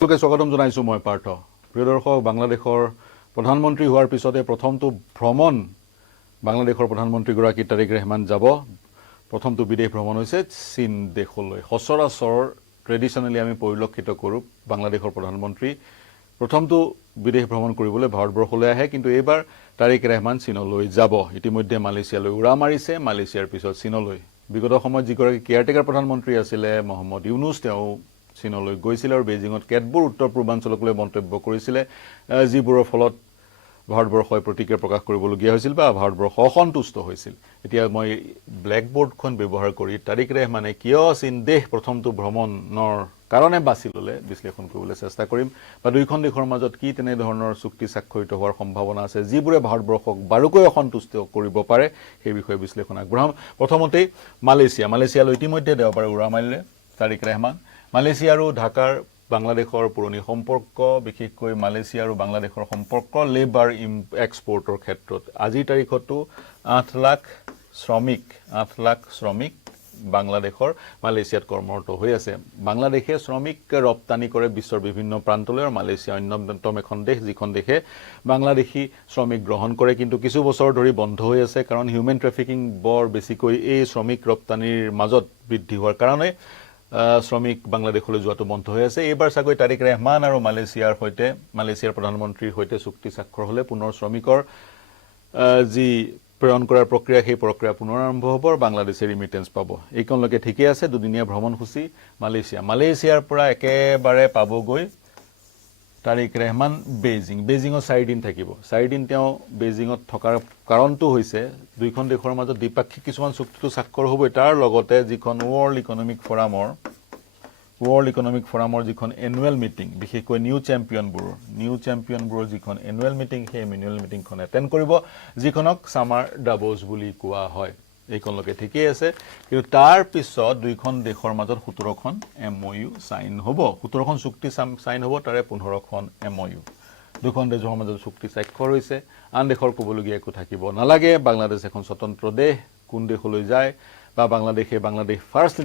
সকলোকে স্বাগতম জনাইছো মই পাৰ্থ প্ৰিয় দৰ্শক বাংলাদেশৰ প্ৰধানমন্ত্ৰী হোৱাৰ পিছতে প্ৰথমটো ভ্ৰমণ বাংলাদেশৰ প্ৰধানমন্ত্ৰী গৰাকী তাৰিক ৰহমান যাব প্ৰথমটো বিদেশ ভ্ৰমণ হৈছে চীন দেশলৈ সচৰাচৰ ট্ৰেডিশনালি আমি পৰিলক্ষিত কৰো বাংলাদেশৰ প্ৰধানমন্ত্ৰী প্ৰথমটো বিদেশ ভ্ৰমণ কৰিবলৈ ভাৰতবৰ্ষলৈ আহে কিন্তু এইবাৰ তাৰিক ৰহমান চীনলৈ যাব ইতিমধ্যে মালয়েছিয়ালৈ উৰা মাৰিছে মালয়েছিয়াৰ পিছত চীনলৈ বিগত সময়ত যিগৰাকী কেয়াৰটেকাৰ প্ৰধানমন্ত্ৰী আছিলে মোহাম্মদ ইউনুছ তেওঁ চীনলৈ গৈছিল আৰু বেইজিঙত কেতবোৰ উত্তৰ পূৰ্বাঞ্চলক লৈ মন্তব্য কৰিছিল যিবোৰৰ ফলত ভাৰতবৰ্ষই প্ৰতিক্ৰিয়া প্ৰকাশ কৰিবলগীয়া হৈছিল বা ভাৰতবৰ্ষ অসন্তুষ্ট হৈছিল এতিয়া মই ব্ল্যাকবোৰ্ডখন ব্যৱহাৰ কৰি তাৰিক ৰহমানে কিয় চীন দেশ প্ৰথমটো ভ্ৰমণৰ কাৰণে বাছি ললে বিশ্লেষণ কৰিবলৈ চেষ্টা কৰিম বা দুইখন দেশৰ মাজত কি তেনে ধৰণৰ চুক্তি স্বাক্ষৰিত হোৱাৰ সম্ভাৱনা আছে যিবোৰে ভাৰতবৰ্ষক বাৰুকৈ অসন্তুষ্ট কৰিব পাৰে সেই বিষয়ে বিশ্লেষণ আগবঢ়াম প্ৰথমতে মালয়েছিয়ালৈ ইতিমধ্যে দেওবাৰে উৰা মাৰিলে তাৰিক ৰহমান মালয়েছিয়া আৰু ঢাকাৰ বাংলাদেশৰ পুৰণি সম্পৰ্ক বিশেষকৈ মালয়েছিয়া আৰু বাংলাদেশৰ সম্পৰ্ক লেবাৰ এক্সপোৰ্টৰ ক্ষেত্ৰত আজিৰ তাৰিখতো 8 লাখ শ্ৰমিক বাংলাদেশৰ মালয়েছিয়াত কৰ্মৰত হৈ আছে বাংলাদেশে শ্ৰমিক ৰপ্তানি কৰে বিশ্বৰ বিভিন্ন প্ৰান্তলৈ আৰু মালয়েছিয়া অন্যতম এখন দেশ যিখন দেশে বাংলাদেশী শ্ৰমিক গ্ৰহণ কৰে কিন্তু কিছু বছৰ ধৰি বন্ধ হৈ আছে কাৰণ হিউমেন ট্ৰাফিকিং বৰ বেছিকৈ এই শ্ৰমিক ৰপ্তানিৰ মাজত বৃদ্ধি হোৱাৰ কাৰণে শ্ৰমিক বাংলাদেশলৈ যোৱাটো বন্ধ হৈ আছে এইবাৰ সাগৈ তাৰিক ৰহমান আৰু মালয়েছিয়াৰ প্ৰধানমন্ত্ৰীৰ সৈতে চুক্তি স্বাক্ষৰ হলে পুনৰ শ্ৰমিকৰ যি প্ৰেৰণ কৰাৰ প্ৰক্ৰিয়া সেই প্ৰক্ৰিয়া পুনৰ আৰম্ভ হ'ব আৰু বাংলাদেশে ৰিমিটেন্স পাব এইকনলৈকে ঠিকে আছে দুদিনীয়া ভ্ৰমণসূচী মালয়েছিয়াৰ পৰা একেবাৰে পাবগৈ তাৰিক ৰহমান বেইজিঙত 4 দিন থাকিব 4 দিন তেওঁ বেইজিঙত থকাৰ কাৰণটো হৈছে দুইখন দেশৰ মাজত দ্বিপাক্ষিক কিছুমান চুক্তিটো স্বাক্ষৰ হ'ব তাৰ লগতে যিখন ৱৰ্ল্ড ইকনমিক ফৰামৰ যিখন এনুৱেল মিটিং বিশেষকৈ নিউ চেম্পিয়নবোৰৰ যিখন এনুৱেল মিটিং সেই এনুৱেল মিটিংখন এটেণ্ড কৰিব যিখনক সামাৰ ডাভোছ বুলি কোৱা হয় এইকনলৈকে ঠিকেই আছে কিন্তু তাৰ পিছত দুইখন দেশৰ মাজত 17খন এমঅইউ সাইন হ'ব 17খন চুক্তি সাইন হ'ব তাৰে 15খন এমঅইউ দুখন দেশৰ মাজত চুক্তি স্বাক্ষৰ হৈছে আন দেশৰ ক'বলগীয়া একো থাকিব নালাগে বাংলাদেশ এখন স্বতন্ত্ৰ দেশ কোন দেশলৈ যায় বা বাংলাদেশ ফাৰ্ষ্ট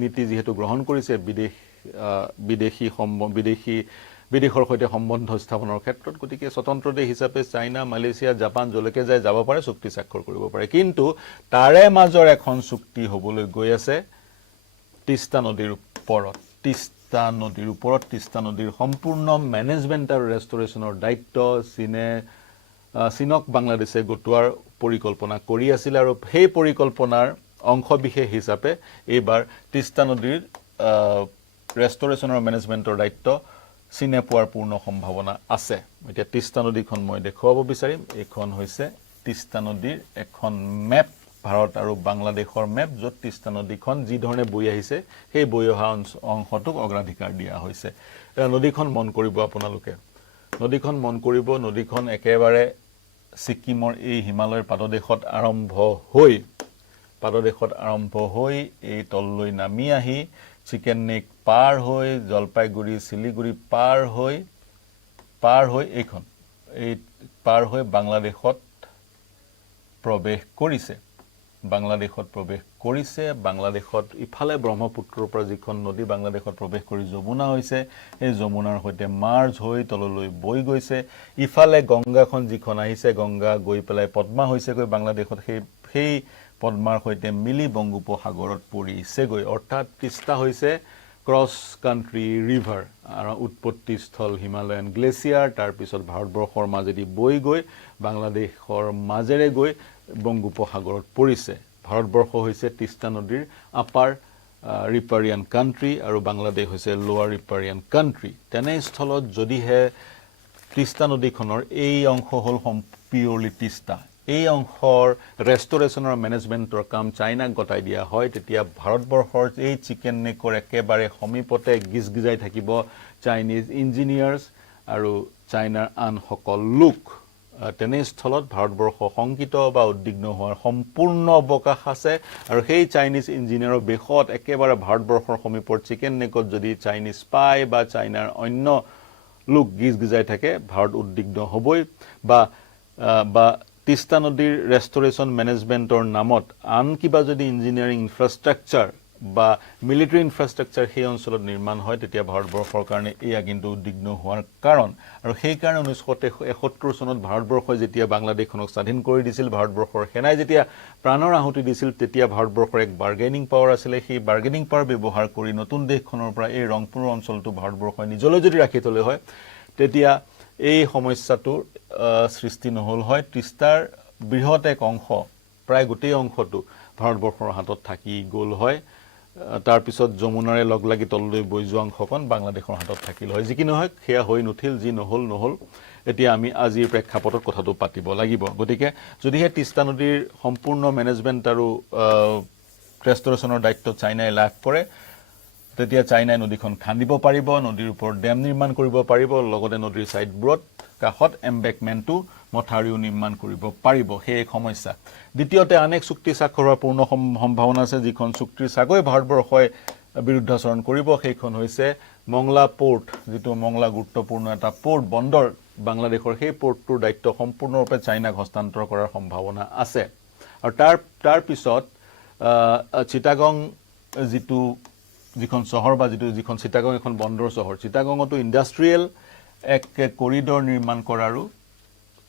নীতি যেহেতু গ্ৰহণ কৰিছে বিদেশৰ সৈতে সম্বন্ধ স্থাপনৰ ক্ষেত্ৰত গতিকে স্বতন্ত্ৰ দেশ হিচাপে চাইনা মালয়েছিয়া জাপান জলৈকে যায় যাব পাৰে চুক্তি স্বাক্ষৰ কৰিব পাৰে কিন্তু তাৰে মাজৰ এখন চুক্তি হ'বলৈ গৈ আছে তিস্তা নদীৰ ওপৰত তিস্তা নদীৰ সম্পূৰ্ণ মেনেজমেণ্ট আৰু ৰেষ্টৰেশ্যনৰ দায়িত্ব চীনক বাংলাদেশে গটোৱাৰ পৰিকল্পনা কৰি আছিল আৰু সেই পৰিকল্পনাৰ অংশ বিশেষ হিচাপে এইবাৰ তিস্তা নদীৰ ৰেষ্টৰেশ্যনৰ মেনেজমেণ্টৰ দায়িত্ব চীনে পোৱাৰ পূৰ্ণ সম্ভাৱনা আছে এতিয়া তিস্তা নদীখন মই দেখুৱাব বিচাৰিম এইখন হৈছে তিস্তা নদীৰ এখন মেপ ভাৰত আৰু বাংলাদেশৰ মেপ য'ত তিস্তা নদীখন যি ধৰণে বৈ আহিছে সেই বৈ অহা অংশটোক অগ্ৰাধিকাৰ দিয়া হৈছে নদীখন মন কৰিব আপোনালোকে নদীখন একেবাৰে ছিকিমৰ এই হিমালয়ৰ পাদদেশত আৰম্ভ হৈ এই তললৈ নামি আহি চিকেন নেক পাৰ হৈ জলপাইগুৰি শিলিগুৰি পাৰ হৈ বাংলাদেশত প্ৰৱেশ কৰিছে বাংলাদেশত ইফালে ব্ৰহ্মপুত্ৰৰ পৰা যিখন নদী বাংলাদেশত প্ৰৱেশ কৰি যমুনা হৈছে এই যমুনাৰ সৈতে মাৰ্জ হৈ তললৈ বৈ গৈছে ইফালে গংগাখন যিখন আহিছে গংগা গৈ পেলাই পদ্মা হৈছেগৈ বাংলাদেশত সেই পদ্মাৰ সৈতে মিলি বংগোপসাগৰত পৰিছেগৈ অৰ্থাৎ তিস্তা হৈছে ক্ৰছ কাণ্ট্ৰি ৰিভাৰ আৰু উৎপত্তিস্থল হিমালয়ান গ্লেচিয়াৰ তাৰ পিছত ভাৰতবৰ্ষৰ মাজেদি বৈ গৈ বাংলাদেশৰ মাজেৰে গৈ বংগোপসাগৰত পৰিছে ভাৰতবৰ্ষ হৈছে তিস্তা নদীৰ আপাৰ ৰিপাৰিয়ান কাণ্ট্ৰি আৰু বাংলাদেশ হৈছে লোৱাৰ ৰিপাৰিয়ান কাণ্ট্ৰি তেনেস্থলত যদিহে তিস্তা নদীখনৰ এই অংশ হ'ল পিয়ৰলি তিস্তা এই অংশৰ ৰেষ্টৰেশ্যনৰ মেনেজমেণ্টৰ কাম চাইনাক গতাই দিয়া হয় তেতিয়া ভাৰতবৰ্ষৰ এই চিকেন নেকৰ একেবাৰে সমীপতে গিজগিজাই থাকিব চাইনিজ ইঞ্জিনিয়াৰ্ছ আৰু চাইনাৰ আন সকল লোক তেনেস্থলত ভাৰতবৰ্ষ শংকিত বা উদ্বিগ্ন হোৱাৰ সম্পূৰ্ণ অৱকাশ আছে আৰু সেই চাইনিজ ইঞ্জিনিয়াৰৰ বেশত একেবাৰে ভাৰতবৰ্ষৰ সমীপৰ চিকেন নেকত যদি চাইনিজ স্পাই বা চাইনাৰ অন্য লোক গিজগিজাই থাকে ভাৰত উদ্বিগ্ন হ'বই বা তিস্তা নদীৰ ৰেষ্টৰেশ্যন মেনেজমেণ্টৰ নামত আন কিবা যদি ইঞ্জিনিয়াৰিং ইনফ্ৰাষ্ট্ৰাকচাৰ বা মিলিটাৰী ইনফ্ৰাষ্ট্ৰাকচাৰ সেই অঞ্চলত নিৰ্মাণ হয় তেতিয়া ভাৰতবৰ্ষৰ কাৰণে এয়া কিন্তু উদ্বিগ্ন হোৱাৰ কাৰণ আৰু সেই কাৰণে 1971 চনত ভাৰতবৰ্ষই যেতিয়া বাংলাদেশখনক স্বাধীন কৰি দিছিল ভাৰতবৰ্ষৰ সেনাই যেতিয়া প্ৰাণৰ আহুতি দিছিল তেতিয়া ভাৰতবৰ্ষৰ এক বাৰ্গেনিং পাৱাৰ আছিলে সেই বাৰ্গেনিং পাৱাৰ ব্যৱহাৰ কৰি নতুন দেশখনৰ পৰা এই ৰংপুৰ অঞ্চলটো ভাৰতবৰ্ষই নিজলৈ যদি ৰাখি থলে হয় তেতিয়া এই সমস্যাটোৰ সৃষ্টি নহল হয় তিস্তাৰ বৃহৎ এক অংশ প্ৰায় গোটেই অংশটো ভাৰতবৰ্ষৰ হাতত থাকি গ'ল হয় তাৰ পিছত যমুনাৰে লগ লাগি তললৈ বৈ যোৱা অংশখন বাংলাদেশৰ হাতত থাকিল হয় যি কি নহয় সেয়া হৈ নুঠিল যি নহল এতিয়া আমি আজিৰ প্ৰেক্ষাপটত কথাটো পাতিব লাগিব গতিকে যদিহে তিস্তা নদীৰ সম্পূৰ্ণ মেনেজমেণ্ট আৰু ৰেষ্টৰেশ্যনৰ দায়িত্ব চাইনাই লাভ কৰে তেতিয়া চাইনাই নদীখন খান্দিব পাৰিব নদীৰ ওপৰত ডেম নিৰ্মাণ কৰিব পাৰিব লগতে নদীৰ সাইডবোৰত কাষত এম্বেকমেণ্টটো মথাউৰিও নিৰ্মাণ কৰিব পাৰিব সেই এক সমস্যা দ্বিতীয়তে অনেক চুক্তি স্বাক্ষৰ হোৱাৰ পূৰ্ণ সম্ভাৱনা আছে যিখন চুক্তিৰ চাগৈ ভাৰতবৰ্ষই বিৰুদ্ধাচৰণ কৰিব সেইখন হৈছে মংলা পোৰ্ট যিটো মংলা গুৰুত্বপূৰ্ণ এটা পোৰ্ট বন্দৰ বাংলাদেশৰ সেই পোৰ্টটোৰ দায়িত্ব সম্পূৰ্ণৰূপে চাইনাক হস্তান্তৰ কৰাৰ সম্ভাৱনা আছে আৰু তাৰ পিছত চিটাগং যিখন চহৰ বা যিখন চিটাগং এখন বন্দৰ চহৰ চিটাগঙতো ইণ্ডাষ্ট্ৰিয়েল এক কৰিডৰ নিৰ্মাণ কৰাৰো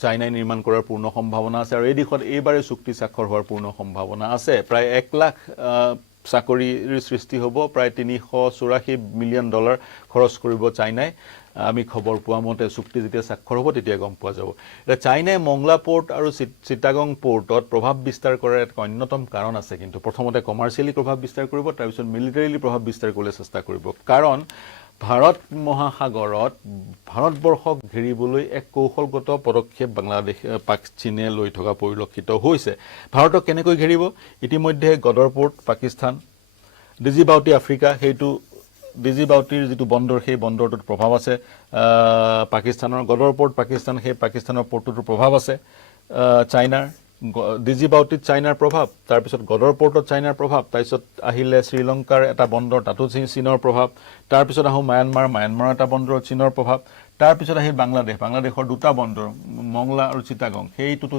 চাইনাই নিৰ্মাণ কৰাৰ পূৰ্ণ সম্ভাৱনা আছে আৰু এই দিশত এইবাৰে চুক্তি স্বাক্ষৰ হোৱাৰ পূৰ্ণ সম্ভাৱনা আছে প্ৰায় 1 লাখ চাকৰিৰ সৃষ্টি হ'ব প্ৰায় $384 মিলিয়ন খৰচ কৰিব চাইনাই আমি খবৰ পোৱা মতে চুক্তি যেতিয়া স্বাক্ষৰ হ'ব তেতিয়া গম পোৱা যাব এটা চাইনাই মংলা পোৰ্ট আৰু চিটাগং পোৰ্টত প্ৰভাৱ বিস্তাৰ কৰাৰ এক অন্যতম কাৰণ আছে কিন্তু প্ৰথমতে কমাৰ্চিয়েলি প্ৰভাৱ বিস্তাৰ কৰিব তাৰ পিছত মিলিটাৰীলি প্ৰভাৱ বিস্তাৰ কৰিবলৈ চেষ্টা কৰিব কাৰণ ভাৰত মহাসাগৰত ভাৰতবৰ্ষক ঘেৰিবলৈ এক কৌশলগত পদক্ষেপ বাংলাদেশ চীনে লৈ থকা পৰিলক্ষিত হৈছে ভাৰতক কেনেকৈ ঘেৰিব ইতিমধ্যে গদৰ পোৰ্ট পাকিস্তান ডিজিবাউটি আফ্ৰিকা সেইটো ডিজিবাউটিৰ যিটো বন্দৰ সেই বন্দৰটোত প্ৰভাৱ আছে পাকিস্তানৰ গদৰ পোৰ্ট পাকিস্তান সেই পাকিস্তানৰ পোৰ্টটোৰ প্ৰভাৱ আছে চাইনাৰ ডিজিবাউটিত চাইনাৰ প্ৰভাৱ তাৰ পিছত গদৰ পোৰ্টত চাইনাৰ প্ৰভাৱ তাৰ পিছত আহিলে শ্ৰীলংকাৰ এটা বন্দৰ তাতো চীনৰ প্ৰভাৱ তাৰ পিছত আহো মায়ানমাৰৰ এটা বন্দৰত চীনৰ প্ৰভাৱ তাৰ পিছত আহিল বাংলাদেশৰ দুটা বন্দৰ মংলা আৰু চিটাগং সেইটোতো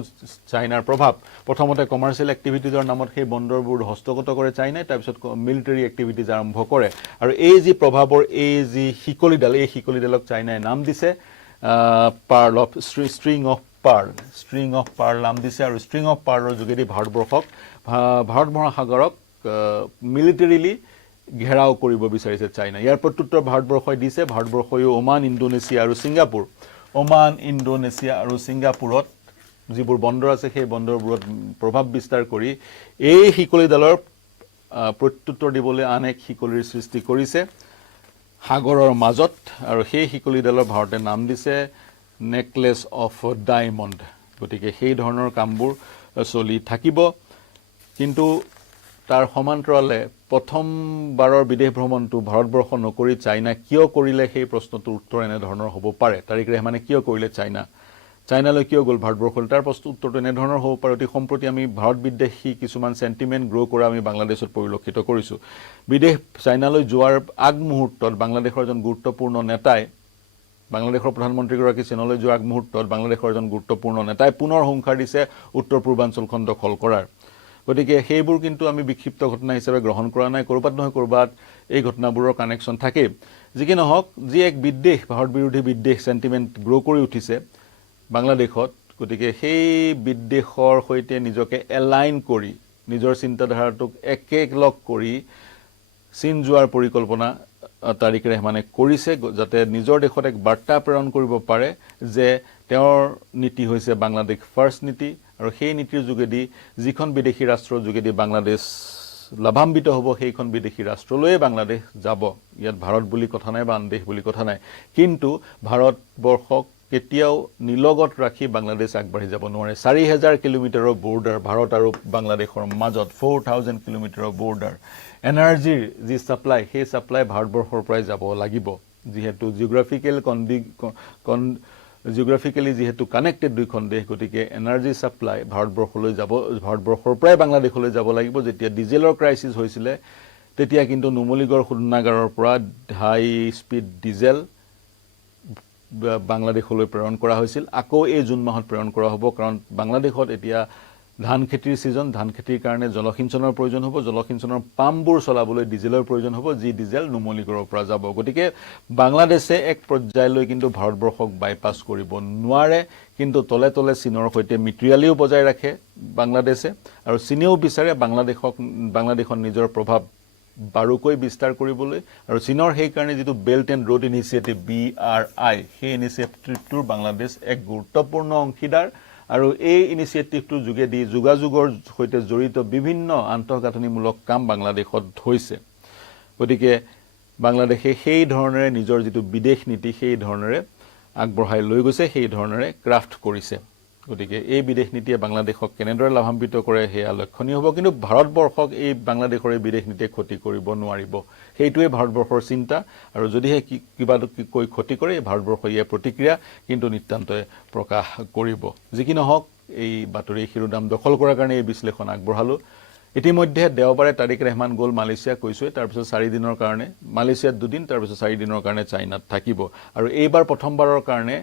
চাইনাৰ প্ৰভাৱ প্ৰথমতে কমাৰ্চিয়েল এক্টিভিটিজৰ নামত সেই বন্দৰবোৰ হস্তগত কৰে চাইনাই তাৰ পিছত মিলিটাৰী এক্টিভিটিজ আৰম্ভ কৰে আৰু এই যি প্ৰভাৱৰ এই যি শিকলিডালক চাইনাই নাম দিছে pearl of string of pearl নাম দিছে আৰু ষ্ট্ৰিং অফ পাৰ্লৰ যোগেদি ভাৰত মহাসাগৰক মিলিটাৰীলি ঘেৰাও কৰিব বিচাৰিছে চাইনা ইয়াৰ প্ৰত্যুত্তৰ ভাৰতবৰ্ষই দিছে ভাৰতবৰ্ষই ওমান ইণ্ডোনেছিয়া আৰু ছিংগাপুৰত যিবোৰ বন্দৰ আছে সেই বন্দৰবোৰত প্ৰভাৱ বিস্তাৰ কৰি এই শিকলিডালৰ প্ৰত্যুত্তৰ দিবলৈ আন এক শিকলিৰ সৃষ্টি কৰিছে সাগৰৰ মাজত আৰু সেই শিকলিডালৰ ভাৰতে নাম দিছে নেকলেছ অফ ডায়মণ্ড গতিকে সেই ধৰণৰ কামবোৰ চলি থাকিব কিন্তু তাৰ সমান্তৰালে প্ৰথমবাৰৰ বিদেশ ভ্ৰমণটো ভাৰতবৰ্ষ নকৰি চাইনা কিয় কৰিলে সেই প্ৰশ্নটোৰ উত্তৰ এনে ধৰণৰ হ'ব পাৰে তাৰিক ৰেহমানে কিয় কৰিলে চাইনালৈ কিয় গ'ল ভাৰতবৰ্ষলৈ তাৰ উত্তৰটো এনে ধৰণৰ হ'ব পাৰে অতি সম্প্ৰতি আমি ভাৰত বিদ্বেষী কিছুমান সেন্টিমেন্ট গ্ৰ' কৰা আমি বাংলাদেশত পৰিলক্ষিত কৰিছো চাইনালৈ যোৱাৰ আগমুহূৰ্তত বাংলাদেশৰ এজন গুৰুত্বপূৰ্ণ নেতাই বাংলাদেশৰ প্ৰধানমন্ত্ৰীগৰাকী চীনলৈ যোৱাৰ আগমুহূৰ্তত বাংলাদেশৰ এজন গুৰুত্বপূৰ্ণ নেতাই পুনৰ হুংকাৰ দিছে উত্তৰ পূৰ্বাঞ্চলখন দখল কৰাৰ গতিকে সেইবোৰ কিন্তু আমি বিক্ষিপ্ত ঘটনা হিচাপে গ্ৰহণ কৰা নাই কৰবাত নহয় কৰবাত এই ঘটনাবোৰৰ কানেকশ্যন থাকে যি কি নহওক যি এক ভাৰত বিৰোধী বিদ্বেষ সেন্টিমেন্ট গ্ৰ' কৰি উঠিছে বাংলাদেশত গতিকে সেই বিদ্বেষৰ সৈতে নিজকে এলাইন কৰি নিজৰ চিন্তাধাৰাটোক একেলগ কৰি চীন যোৱাৰ পৰিকল্পনা তাৰিক ৰেহমানে কৰিছে যাতে নিজৰ দেশত এক বাৰ্তা প্ৰেৰণ কৰিব পাৰে যে তেওঁৰ নীতি হৈছে বাংলাদেশ ফাৰ্ষ্ট নীতি আৰু সেই নীতিৰ যোগেদি যিখন বিদেশী ৰাষ্ট্ৰৰ যোগেদি বাংলাদেশ লাভান্বিত হ'ব সেইখন বিদেশী ৰাষ্ট্ৰলৈ বাংলাদেশ যাব ইয়াত ভাৰত বুলি কথা নাই বা আন দেশ বুলি কথা নাই কিন্তু ভাৰতবৰ্ষক কেতিয়াও নিলগত ৰাখি বাংলাদেশ আগবাঢ়ি যাব নোৱাৰে 4000 কিলোমিটাৰৰ বৰ্ডাৰ ভাৰত আৰু বাংলাদেশৰ মাজত 4000 কিলোমিটাৰৰ বৰ্ডাৰ এনাৰ্জিৰ যি সাপ্লাই সেই সাপ্লাই ভাৰতবৰ্ষৰ পৰাই যাব লাগিব যিহেতু জিওগ্ৰাফিক্যালি যেহেতু কানেক্টেড দুইখন দেশ গতিকে এনাৰ্জি সাপ্লাই ভাৰতবৰ্ষৰ পৰাই বাংলাদেশলৈ যাব লাগিব যেতিয়া ডিজেলৰ ক্ৰাইসিস হৈছিল তেতিয়া কিন্তু নুমলীগড় শোধনাগাৰৰ পৰা হাই স্পীড ডিজেল বাংলাদেশলৈ প্ৰেৰণ কৰা হৈছিল আকৌ এই জুন মাহত প্ৰেৰণ কৰা হ'ব কাৰণ বাংলাদেশত এতিয়া ধান খেতিৰ সিজন ধান খেতিৰ কাৰণে জলসিঞ্চনৰ প্ৰয়োজন হ'ব জলসিঞ্চনৰ পাম্পবোৰ চলাবলৈ ডিজেলৰ প্ৰয়োজন হ'ব যি ডিজেল নুমলীগড়ৰ পৰা যাব গতিকে বাংলাদেশে এক পৰ্যায়লৈ কিন্তু ভাৰতবৰ্ষক বাইপাছ কৰিব নোৱাৰে কিন্তু তলে তলে চীনৰ সৈতে মিত্ৰিয়ালিও বজাই ৰাখে বাংলাদেশে আৰু চীনেও বিচাৰে বাংলাদেশৰ নিজৰ প্ৰভাৱ বাৰুকৈ বিস্তাৰ কৰিবলৈ আৰু চীনৰ সেই কাৰণে যেটো belt and road initiative BRI সেই ইনিচিয়েটিভটোৰ বাংলাদেশ এক গুৰুত্বপূৰ্ণ অংশীদাৰ আৰু এই ইনিচিয়েটিভটোৰ যোগেদি যোগাযোগৰ সৈতে জড়িত বিভিন্ন আন্তঃগাঁথনিমূলক কাম বাংলাদেশত হৈছে গতিকে বাংলাদেশে সেই ধৰণেৰে নিজৰ যেটো বিদেশ নীতি সেই ধৰণেৰে আগবঢ়াই লৈ গৈছে সেই ধৰণেৰে ক্ৰাফ্ট কৰিছে গতিকে এই বিদেশ নীতিয়ে বাংলাদেশক কেনেদৰে লাভান্বিত কৰে হেয়া লক্ষণীয় হ'ব কিন্তু ভাৰতবৰ্ষক এই বাংলাদেশৰ এই বিদেশ নীতিয়ে ক্ষতি কৰিব নোৱাৰিব সেইটোৱে ভাৰতবৰ্ষৰ চিন্তা আৰু যদিহে কিবা কৈ ক্ষতি কৰে ভাৰতবৰ্ষৰ ইয়াৰ প্ৰতিক্ৰিয়া কিন্তু নিতান্তই প্ৰকাশ কৰিব যিকি নহওক এই বাতৰি শিৰোনাম দখল কৰাৰ কাৰণে এই বিশ্লেষণ আগবঢ়ালো ইতিমধ্যে দেওবাৰে তাৰিক ৰেহমান গ'ল মালয়েছিয়া কৈছোৱে তাৰ পিছত 4 দিনৰ কাৰণে মালয়েছিয়াত 2 দিন তাৰ পিছত 4 দিনৰ কাৰণে চাইনাত থাকিব আৰু এইবাৰ প্ৰথমবাৰৰ কাৰণে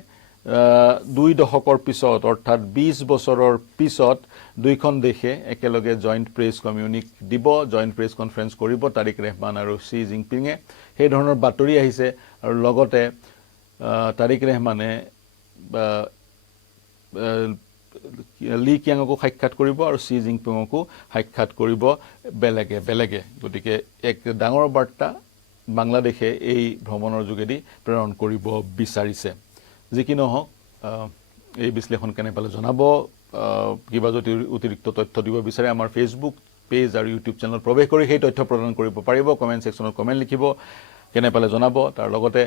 2 দশকৰ পিছত অৰ্থাৎ 20 বছৰৰ পিছত দুইখন দেশে একেলগে জয়েন্ট প্ৰেছ কমিউনিক দিব জয়েন্ট প্ৰেছ কনফাৰেন্স কৰিব তাৰিক ৰেহমান আৰু শি জিনপিঙে সেই ধৰণৰ বাতৰি আহিছে আৰু লগতে তাৰিক ৰেহমানে লি কিয়াংকো সাক্ষাৎ কৰিব আৰু শি জিনপিঙকো সাক্ষাৎ কৰিব বেলেগে গতিকে এক ডাঙৰ বাৰ্তা বাংলাদেশে এই ভ্ৰমণৰ যোগেদি প্ৰেৰণ কৰিব বিচাৰিছে যিকি নহওক এই বিশ্লেষণ কেনে পালে জনাব কিবা যদি অতিৰিক্ত তথ্য দিব বিচাৰে আমাৰ ফেসবুক পেজ আৰু ইউটিউব চেনেল প্ৰৱেশ কৰি সেই তথ্য প্ৰদান কৰিব পাৰিব কমেন্ট সেকশনত কমেন্ট লিখিব কেনে পালে জনাব তাৰ লগতে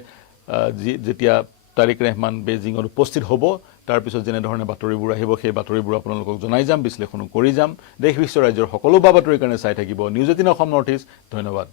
যেতিয়া তাৰিক ৰেহমান বেজিঙত উপস্থিত হ'ব তাৰ পিছত যেনে ধৰণে বাতৰিবোৰ আহিব সেই বাতৰিবোৰ আপোনালোকক জনাই যাম বিশ্লেষণ কৰি যাম দেশ বিশ্ব ৰাজ্যৰ সকলো বাতৰিৰ কাৰণে চাই থাকিব নিউজ 18 অসম নৰ্থ ইষ্ট ধন্যবাদ